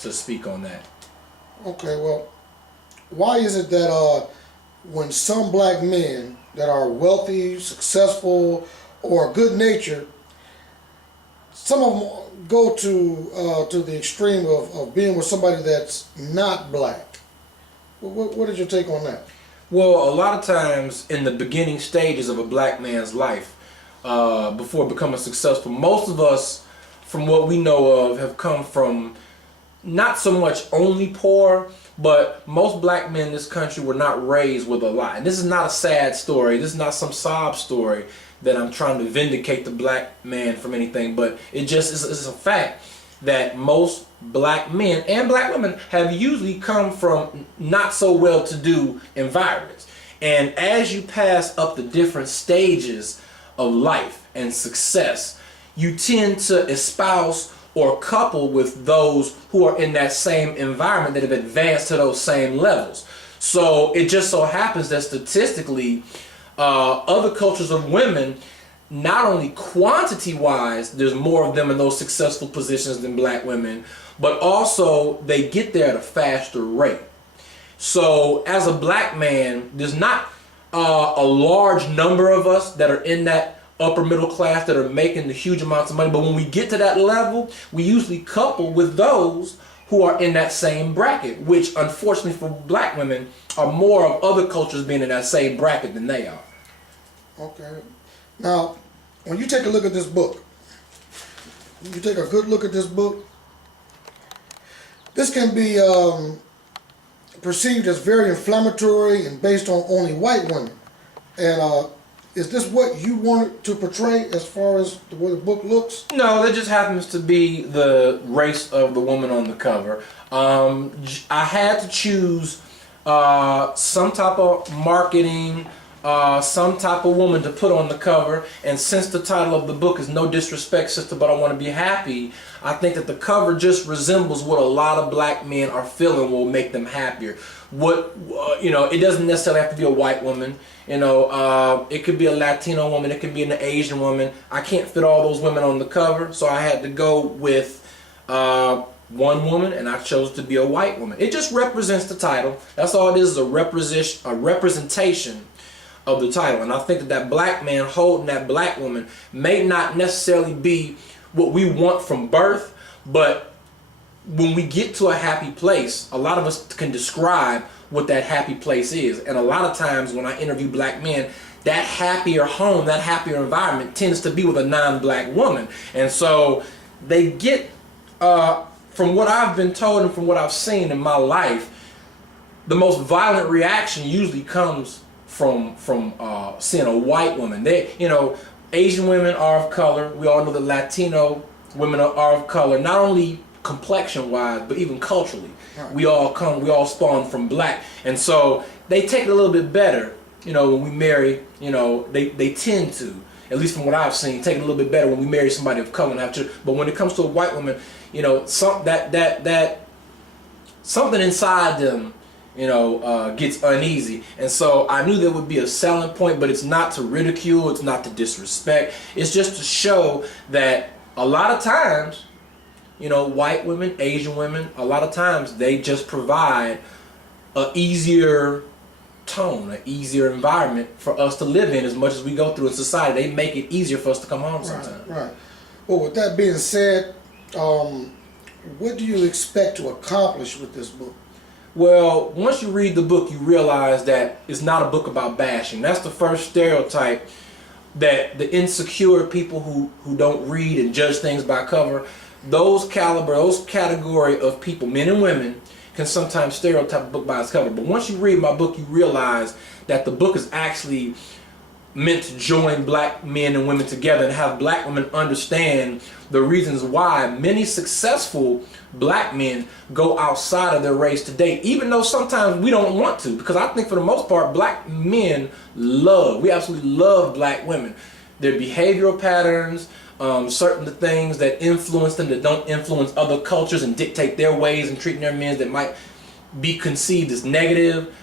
to speak on that. Okay, well, why is it that when some black men that are wealthy, successful, or good-natured, some of them go to the extreme of being with somebody that's not black? What is your take on that? Well, a lot of times in the beginning stages of a black man's life, before becoming successful, most of us, from what we know of, have come from not so much only poor, but most black men in this country were not raised with a lot. And this is not a sad story. This is not some sob story that I'm trying to vindicate the black man from anything, but it just is a fact that most black men and black women have usually come from not so well-to-do environments. And as you pass up the different stages of life and success, you tend to espouse or couple with those who are in that same environment that have advanced to those same levels. So it just so happens that statistically, other cultures of women, not only quantity-wise, there's more of them in those successful positions than black women, but also they get there at a faster rate. So as a black man, there's not a large number of us that are in that upper middle class that are making the huge amounts of money, but when we get to that level, we usually couple with those who are in that same bracket, which unfortunately for black women are more of other cultures being in that same bracket than they are. Okay. Now, when you take a look at this book, you take a good look at this book, this can be perceived as very inflammatory and based on only white women. And is this what you wanted to portray as far as the way the book looks? No, that just happens to be the race of the woman on the cover. I had to choose some type of marketing, some type of woman to put on the cover, and since the title of the book is No Disrespect Sista, But I Want to Be Happy, I think that the cover just resembles what a lot of black men are feeling will make them happier. It doesn't necessarily have to be a white woman. It could be a Latino woman, it could be an Asian woman. I can't fit all those women on the cover, so I had to go with one woman, and I chose to be a white woman. It just represents the title. That's all it is a representation of the title. And I think that black man holding that black woman may not necessarily be what we want from birth, but when we get to a happy place, a lot of us can describe what that happy place is. And a lot of times when I interview black men, that happier home, that happier environment tends to be with a non-black woman. And so they get, from what I've been told and from what I've seen in my life, the most violent reaction usually comes from seeing a white woman. Asian women are of color. We all know that Latino women are of color, not only complexion-wise, but even culturally. Right. We all spawn from black, and so they take it a little bit better. When we marry, they tend to, at least from what I've seen, take it a little bit better when we marry somebody of color and have children. But when it comes to a white woman, something inside them, gets uneasy. And so I knew there would be a selling point, but it's not to ridicule, it's not to disrespect. It's just to show that a lot of times, white women, Asian women, a lot of times they just provide an easier tone, an easier environment for us to live in as much as we go through in society. They make it easier for us to come home sometimes. Right. Well, with that being said, what do you expect to accomplish with this book? Well, once you read the book, you realize that it's not a book about bashing. That's the first stereotype that the insecure people who don't read and judge things by cover, those category of people, men and women, can sometimes stereotype a book by its cover. But once you read my book, you realize that the book is actually meant to join black men and women together and have black women understand the reasons why many successful black men go outside of their race today, even though sometimes we don't want to, because I think for the most part black men we absolutely love black women. Their behavioral patterns, certain things that influence them that don't influence other cultures and dictate their ways and treating their men that might be conceived as negative.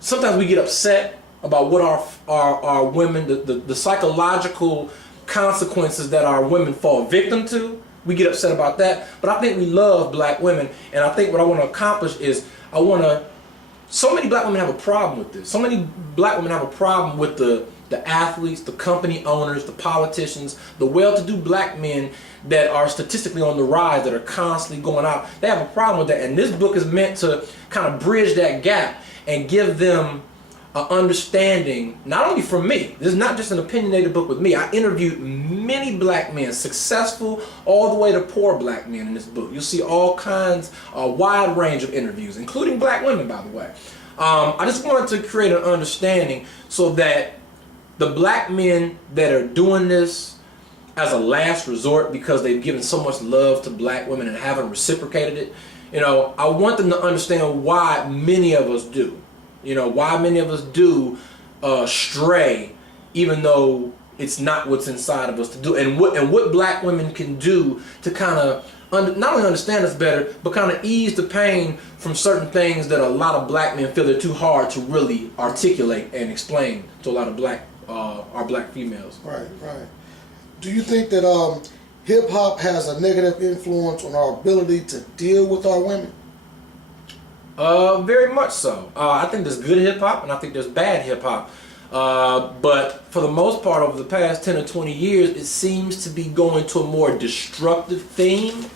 Sometimes we get upset about what our women, the psychological consequences that our women fall victim to we get upset about that. But I think we love black women, and I think what I want to accomplish is so many black women have a problem with this. So many black women have a problem with the athletes, the company owners, the politicians, the well-to-do black men that are statistically on the rise, that are constantly going out. They have a problem with that. And this book is meant to kind of bridge that gap and give them an understanding, not only from me. This is not just an opinionated book with me. I interviewed many black men, successful all the way to poor black men in this book. You'll see all kinds, a wide range of interviews, including black women, by the way. I just wanted to create an understanding so that the black men that are doing this as a last resort because they've given so much love to black women and haven't reciprocated it, I want them to understand why many of us do. Why many of us do stray, even though it's not what's inside of us to do, and what black women can do to kind of not only understand us better, but kind of ease the pain from certain things that a lot of black men feel they're too hard to really articulate and explain to a lot of our black females. Right. Do you think that hip hop has a negative influence on our ability to deal with our women? Very much so. I think there's good hip hop and I think there's bad hip hop. But for the most part, over the past 10 or 20 years, it seems to be going to a more destructive theme.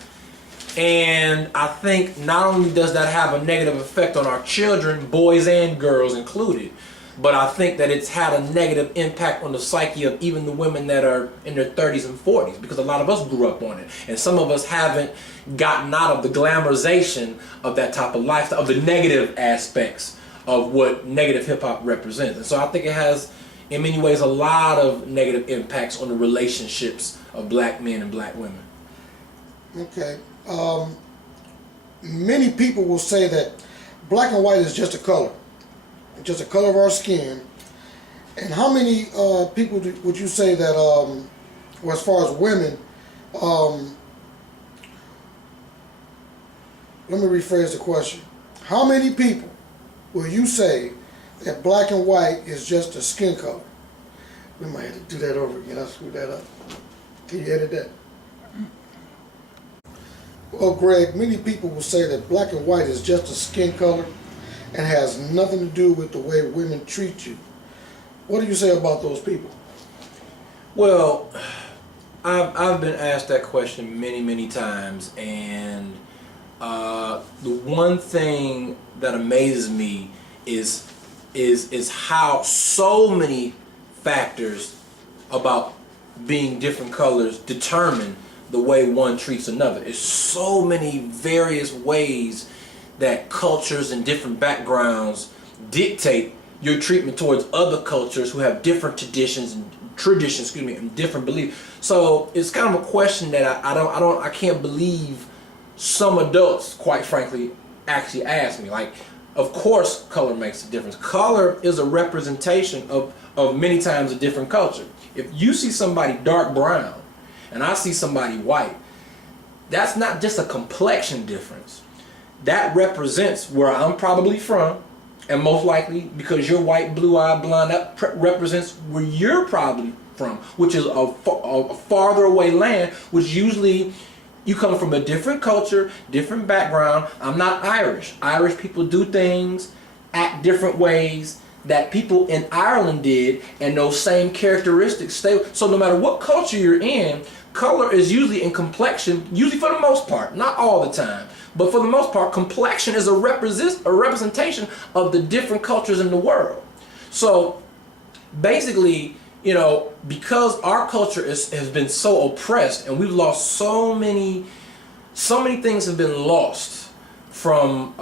And I think not only does that have a negative effect on our children, boys and girls included, but I think that it's had a negative impact on the psyche of even the women that are in their 30s and 40s, because a lot of us grew up on it. And some of us haven't gotten out of the glamorization of that type of lifestyle, of the negative aspects of what negative hip-hop represents. And so I think it has, in many ways, a lot of negative impacts on the relationships of black men and black women. Okay. Many people will say that black and white is just a color. Just a color of our skin. And how many people would you say that, well, as far as women, let me rephrase the question. How many people will you say that black and white is just a skin color? We might have to do that over again. I'll screw that up. Can you edit that? Well, Greg, many people will say that black and white is just a skin color and has nothing to do with the way women treat you. What do you say about those people? Well, I've been asked that question many times, and the one thing that amazes me is how so many factors about being different colors determine the way one treats another. It's so many various ways that cultures and different backgrounds dictate your treatment towards other cultures who have different traditions and different beliefs. So it's kind of a question that I can't believe some adults, quite frankly, actually ask me. Like, of course color makes a difference. Color is a representation of many times a different culture. If you see somebody dark brown and I see somebody white, that's not just a complexion difference. That represents where I'm probably from, and most likely because you're white, blue-eyed, blonde, that represents where you're probably from, which is a farther away land, which usually you come from a different culture, different background. I'm not Irish. Irish people do things, act different ways that people in Ireland did, and those same characteristics stay. So no matter what culture you're in, color is usually in complexion, usually for the most part, not all the time, but for the most part, complexion is a representation of the different cultures in the world. So basically, because our culture has been so oppressed, and we've lost so many things have been lost from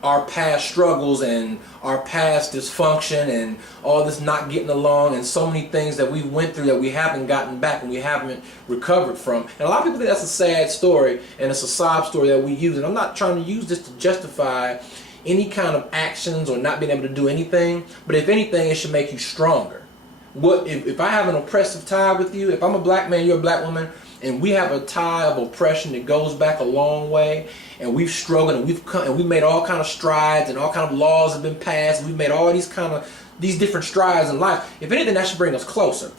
our past struggles and our past dysfunction and all this not getting along, and so many things that we went through that we haven't gotten back and we haven't recovered from. And a lot of people think that's a sad story and it's a sob story that we use. And I'm not trying to use this to justify any kind of actions or not being able to do anything, but if anything, it should make you stronger. If I have an oppressive tie with you, if I'm a black man, you're a black woman, and we have a tie of oppression that goes back a long way, and we've struggled and we've made all kind of strides, and all kind of laws have been passed, and we've made all these different strides in life. If anything, that should bring us closer.